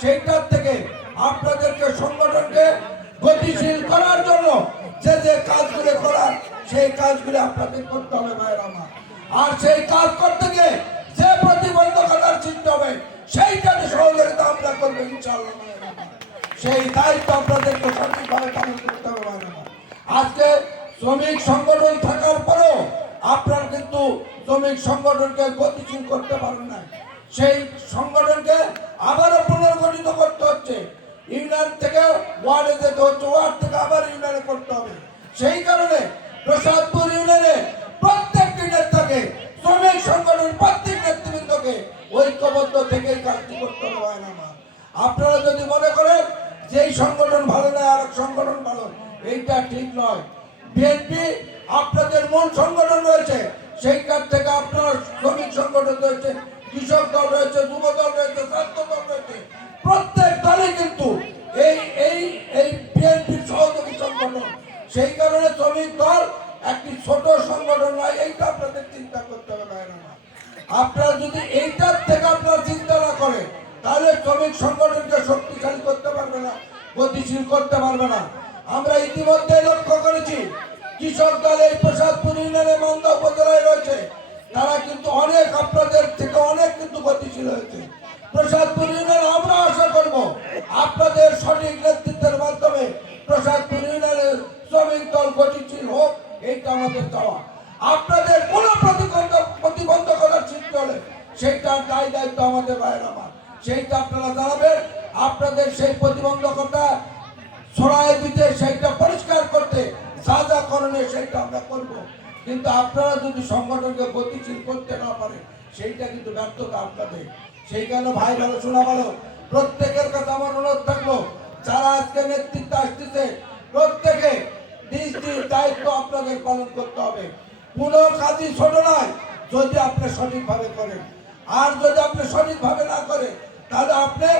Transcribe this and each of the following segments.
সেইটার থেকে আপনাদেরকে সংগঠনকে গতিশীল করার জন্য যে যে কাজগুলো করার, সেই কাজগুলো আপনাদের করতে হবে ভাইয়ের আমার আর সেই কাজ করতে গিয়ে যে প্রতিবন্ধকতার সৃষ্টি হবে সেইটাতে সহযোগিতা আমরা করব আমার। সেই দায়িত্ব আপনাদেরকে সঠিকভাবে পালন করতে হবে ভাইয়ের আমার। আজকে শ্রমিক সংগঠন থাকার পরেও আপনারা কিন্তু শ্রমিক সংগঠনকে গতিশীল করতে পারেন না সেই সংগঠনকে আবারও পুনর্গঠিত করতে হচ্ছে। ইউনিয়ন থেকে ওয়ার্ডে যেতে হচ্ছে, ওয়ার্ড থেকে আবার ইউনিয়নে করতে হবে। সেই কারণে প্রসাদপুর ইউনিয়নে প্রত্যেকটি নেতাকে শ্রমিক সংগঠন প্রত্যেক নেতৃবৃন্দকে ঐক্যবদ্ধ থেকে কাজটি করতে হবে, হয় না আপনারা যদি মনে করেন যে এই সংগঠন ভালো নয় আর সংগঠন ভালো, এইটা ঠিক নয়। বিএনপি আপনাদের মূল সংগঠন রয়েছে, সেইখান থেকে আপনার শ্রমিক সংগঠন রয়েছে কৃষক দল রয়েছে, যুব দল রয়েছে, ছাত্র দল রয়েছে, প্রত্যেক দলই কিন্তু এই এই এই বিএনপির সহযোগী সংগঠন। সেই কারণে শ্রমিক দল একটি ছোট সংগঠন নয়, এইটা আপনাদের চিন্তা করতে হবে ভাইরা আপনারা যদি এইটার থেকে আপনারা চিন্তা না করেন, তাহলে শ্রমিক সংগঠনকে শক্তিশালী করতে পারবে না, গতিশীল করতে পারবে না। আমরা ইতিমধ্যে লক্ষ্য করেছি, কৃষক দল এই প্রসাদপুর ইউনিয়নে মন্দা উপজেলায় রয়েছে। তারা কিন্তু অনেক আপনাদের থেকে অনেক কিন্তু গতিশীল হয়েছে। প্রসাদপুর ইউনিয়ন আমরা আশা করব আপনাদের সঠিক নেতৃত্বের মাধ্যমে প্রসাদপুর ইউনিয়নের শ্রমিক দল গতিশীল হোক, এইটা আমাদের চাওয়া। আপনাদের কোনো প্রতিবন্ধক প্রতিবন্ধকতার সৃষ্টি হলে সেইটার দায় দায়িত্ব আমাদের বাইরে আমার। সেইটা আপনারা জানাবেন। আপনাদের সেই প্রতিবন্ধকতা ছড়ায় দিতে, সেইটা পরিষ্কার করতে যা করণীয় সেইটা আমরা করব। কিন্তু আপনারা যদি সংগঠনকে গতিশীল করতে না পারে সেইটা কিন্তু ব্যর্থতা আপনাদের। সেই কারণে ভাই, ভালো, শোনা ভালো। প্রত্যেকের কাছে আমার অনুরোধ থাকল, যারা আজকে নেতৃত্বে আসতেছে, প্রত্যেকে দায়িত্ব আপনাদের পালন করতে হবে। কোনো কাজই ছোট নয়, যদি আপনি সঠিকভাবে করেন। আর যদি আপনি সঠিকভাবে না করে তাহলে আপনি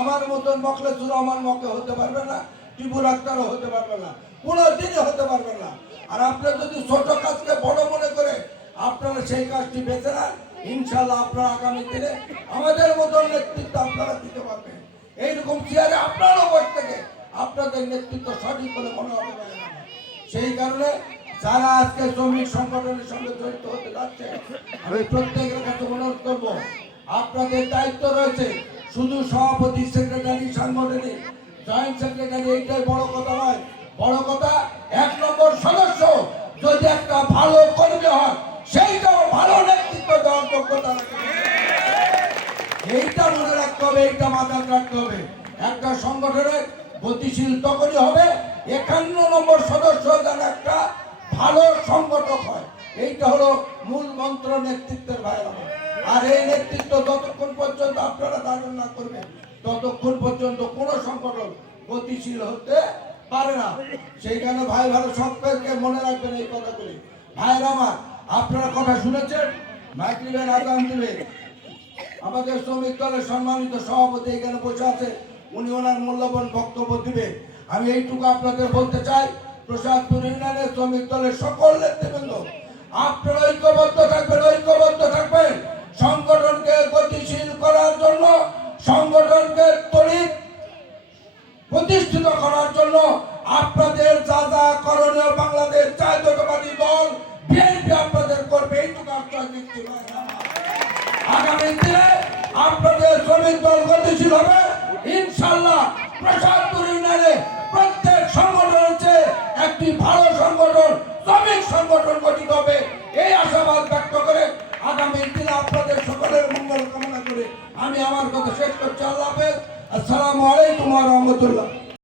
আমার মতন মকলে মকলেসুর রহমান মকে হতে পারবেন না। টিপু ডাক্তারও হতে পারবেন না কোনো হতে পারবেন না। আর আপনি যদি ছোট কাজকে বড় মনে করে, আপনারা সেই কাজটি বেছে নেন ইনশাল্লাহ আপনারা আগামী দিনে আমাদের মতন নেতৃত্ব আপনারা দিতে পারবেন। এইরকম চেয়ারে আপনারও বসে থেকে আপনাদের নেতৃত্ব সঠিক বলে মনে হবে না। সেই কারণে যারা আজকে শ্রমিক সংগঠনের সঙ্গে জড়িত হতে যাচ্ছে, আমি প্রত্যেকের কাছে অনুরোধ করব, আপনাদের দায়িত্ব রয়েছে, শুধু সভাপতি, সেক্রেটারি, সাংগঠনিক জয়েন্ট সেক্রেটারি, এইটাই বড় কথা নয়। বড় কথা, এক নম্বর সদস্য যদি একটা ভালো কর্মী হয়, সেইটাও ভালো নেতৃত্ব দেওয়ার যোগ্যতা এইটা মনে রাখতে হবে, এইটা মাথায় রাখতে হবে। একটা সংগঠনের গতিশীল তখনই হবে, একান্ন নম্বর গতিশীল হতে পারে না। সেইখানে ভাই ভালো সকলকে মনে রাখবেন এই কথাগুলি। ভাইরা আমার, আপনারা কথা শুনেছেন? মাইক নেবেন আদান দেবেন। আমাদের শ্রমিক দলের সম্মানিত সভাপতি এখানে বসে আছে। উনি ওনার মূল্যবান বক্তব্য দিবে আমি এইটুকু আপনাদের বলতে চাই প্রসাদপুর ইউনিয়নের শ্রমিক দলের সকল নেতৃবৃন্দ আপনারা আগামী দিনে আপনাদের শ্রমিক দল গতিশীল হবে। ইনশাল্লাহ প্রসাদপুর ইউনিয়নে প্রত্যেক সংগঠন হচ্ছে একটি ভালো সংগঠন, শ্রমিক সংগঠন গঠিত হবে। এই আশাবাদ ব্যক্ত করে আগামী দিনে আপনাদের সকলের মঙ্গল কামনা করে আমি আমার কথা শেষ করছি। আল্লাহ হাফেজ। আসসালামু আলাইকুম রহমতুল্লাহ।